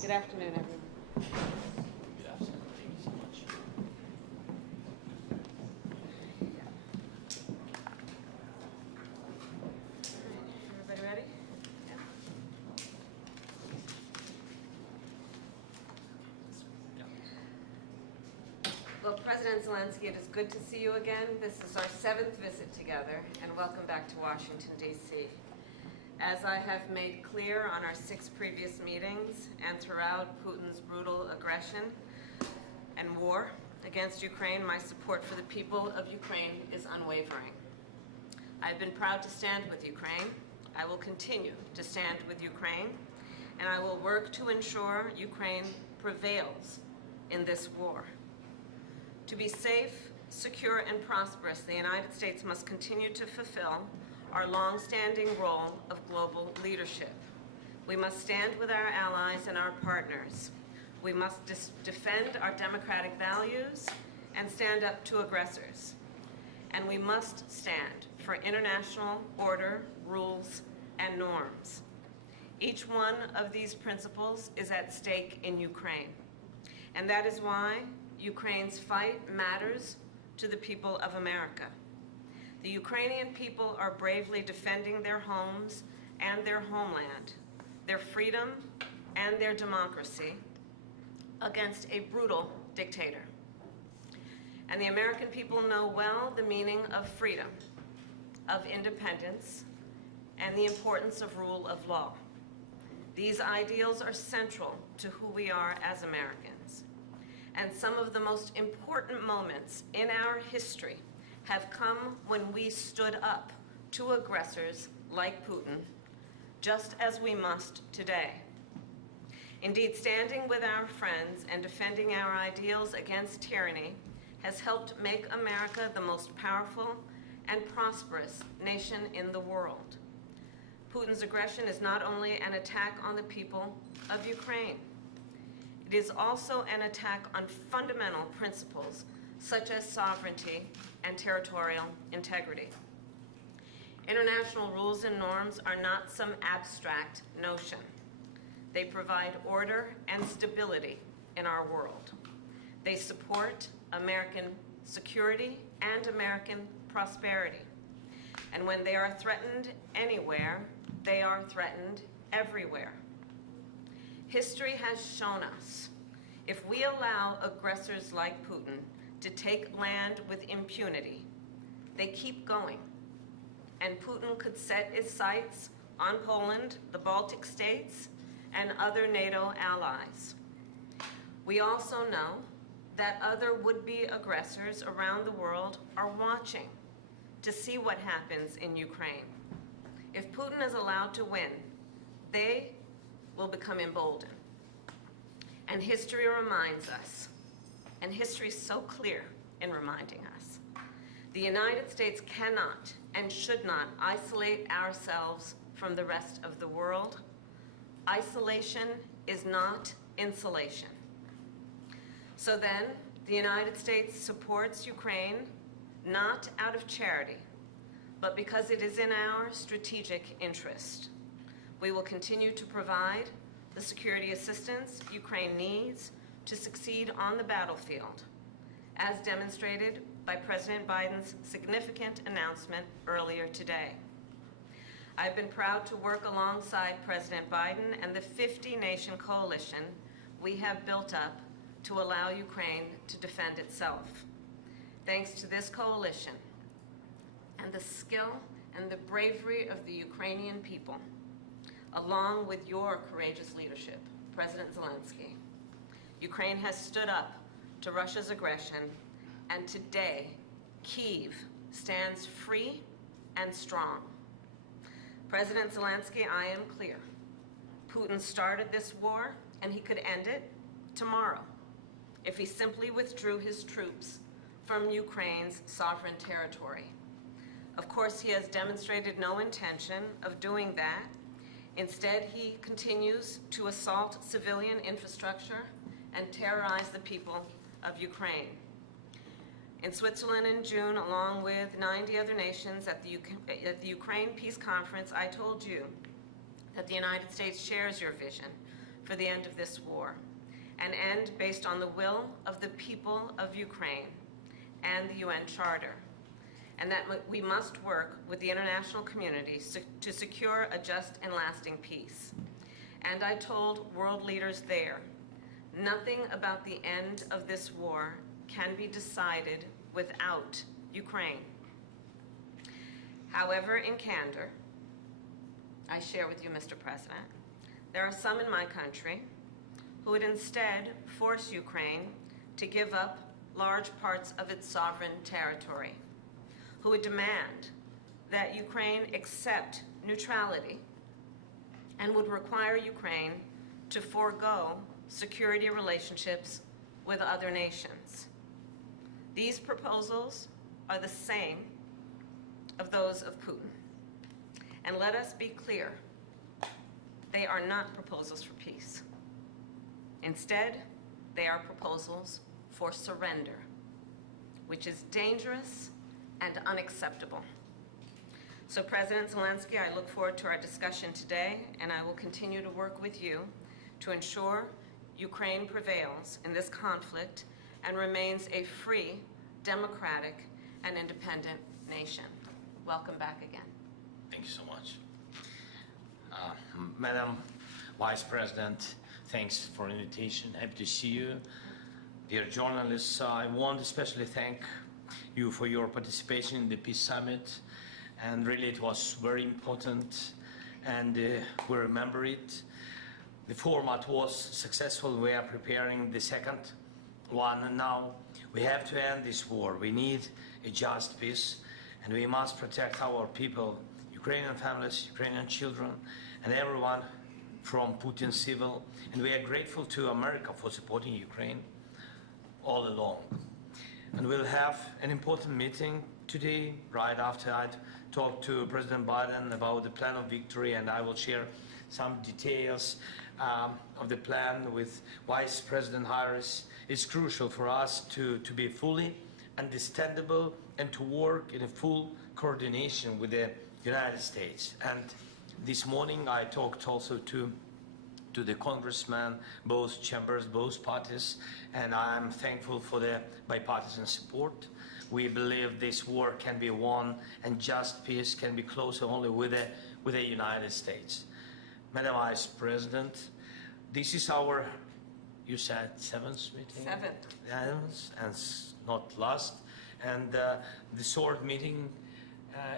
Good afternoon, everyone. Good afternoon. Thank you so much. Everybody ready? Yeah. Well, President Zelenskyy, it is good to see you again. This is our 7th visit together, and welcome back to Washington, D.C. As I have made clear on our 6 previous meetings and throughout Putin's brutal aggression and war against Ukraine, my support for the people of Ukraine is unwavering. I've been proud to stand with Ukraine. I will continue to stand with Ukraine, and I will work to ensure Ukraine prevails in this war. To be safe, secure, and prosperous, the United States must continue to fulfill our long-standing role of global leadership. We must stand with our allies and our partners. We must defend our democratic values and stand up to aggressors. And we must stand for international order, rules, and norms. Each one of these principles is at stake in Ukraine. And that is why Ukraine's fight matters to the people of America. The Ukrainian people are bravely defending their homes and their homeland, their freedom and their democracy against a brutal dictator. And the American people know well the meaning of freedom, of independence, and the importance of rule of law. These ideals are central to who we are as Americans. And some of the most important moments in our history have come when we stood up to aggressors like Putin, just as we must today. Indeed, standing with our friends and defending our ideals against tyranny has helped make America the most powerful and prosperous nation in the world. Putin's aggression is not only an attack on the people of Ukraine, it is also an attack on fundamental principles such as sovereignty and territorial integrity. International rules and norms are not some abstract notion. They provide order and stability in our world. They support American security and American prosperity. And when they are threatened anywhere, they are threatened everywhere. History has shown us, if we allow aggressors like Putin to take land with impunity, they keep going. And Putin could set his sights on Poland, the Baltic states, and other NATO allies. We also know that other would-be aggressors around the world are watching to see what happens in Ukraine. If Putin is allowed to win, they will become emboldened. And history reminds us, and history is so clear in reminding us, the United States cannot and should not isolate ourselves from the rest of the world. Isolation is not insulation. So then, the United States supports Ukraine not out of charity, but because it is in our strategic interest. We will continue to provide the security assistance Ukraine needs to succeed on the battlefield, as demonstrated by President Biden's significant announcement earlier today. I've been proud to work alongside President Biden and the 50-nation coalition we have built up to allow Ukraine to defend itself. Thanks to this coalition and the skill and the bravery of the Ukrainian people, along with your courageous leadership, President Zelenskyy, Ukraine has stood up to Russia's aggression, and today, Kyiv stands free and strong. President Zelenskyy, I am clear. Putin started this war, and he could end it tomorrow if he simply withdrew his troops from Ukraine's sovereign territory. Of course, he has demonstrated no intention of doing that. Instead, he continues to assault civilian infrastructure and terrorize the people of Ukraine. In Switzerland in June, along with 90 other nations at the Ukraine Peace Conference, I told you that the United States shares your vision for the end of this war, an end based on the will of the people of Ukraine and the UN Charter, and that we must work with the international community to secure a just and lasting peace. And I told world leaders there, nothing about the end of this war can be decided without Ukraine. However, in candor, I share with you, Mr. President, there are some in my country who would instead force Ukraine to give up large parts of its sovereign territory, who would demand that Ukraine accept neutrality and would require Ukraine to forego security relationships with other nations. These proposals are the same of those of Putin. And let us be clear, they are not proposals for peace. Instead, they are proposals for surrender, which is dangerous and unacceptable. So President Zelenskyy, I look forward to our discussion today, and I will continue to work with you to ensure Ukraine prevails in this conflict and remains a free, democratic, and independent nation. Welcome back again. Thank you so much. Madam Vice President, thanks for the invitation. Happy to see you. Dear journalists, I want to especially thank you for your participation in the Peace Summit. And really it was very important, and we remember it. The format was successful. We are preparing the second one, and now we have to end this war. We need a just peace, and we must protect our people, Ukrainian families, Ukrainian children, and everyone from Putin's civil. And we are grateful to America for supporting Ukraine all along. And we'll have an important meeting today, right after I'd talked to President Biden about the plan of victory, and I will share some details of the plan with Vice President Harris. It's crucial for us to be fully understandable and to work in a full coordination with the United States. And this morning I talked also to the congressmen, both chambers, both parties, and I'm thankful for the bipartisan support. We believe this war can be won and just peace can be closer only with the United States. Madam Vice President, this is our, you said, seventh meeting? Seventh. Yes, and not last. And the third meeting,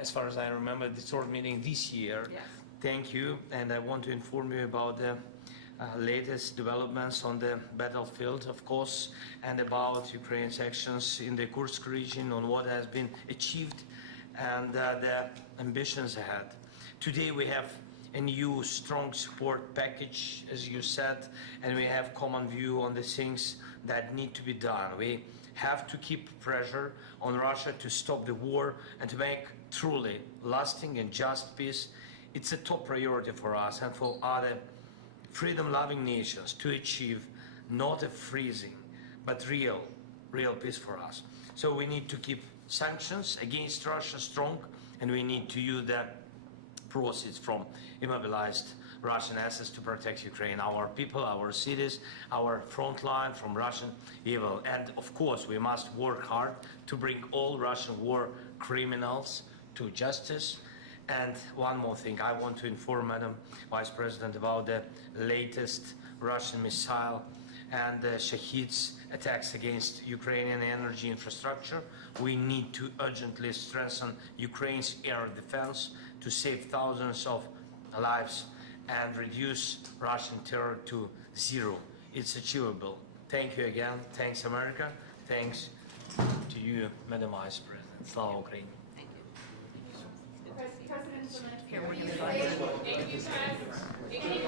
as far as I remember, the third meeting this year. Yes. Thank you, and I want to inform you about the latest developments on the battlefield, of course, and about Ukraine's actions in the Kursk region, on what has been achieved and the ambitions ahead. Today we have a new strong support package, as you said, and we have common view on the things that need to be done. We have to keep pressure on Russia to stop the war and to make truly lasting and just peace. It's a top priority for us and for other freedom-loving nations to achieve not a freezing, but real peace for us. So we need to keep sanctions against Russia strong, and we need to use the proceeds from immobilized Russian assets to protect Ukraine, our people, our cities, our front line from Russian evil. And of course, we must work hard to bring all Russian war criminals to justice. And one more thing, I want to inform Madam Vice President about the latest Russian missile and the Shahid's attacks against Ukrainian energy infrastructure. We need to urgently strengthen Ukraine's air defense to save thousands of lives and reduce Russian terror to zero. It's achievable. Thank you again. Thanks, America. Thanks to you, Madam Vice President. Slava Ukraini. Thank you. President Zelenskyy, Here, we're can gonna you go say,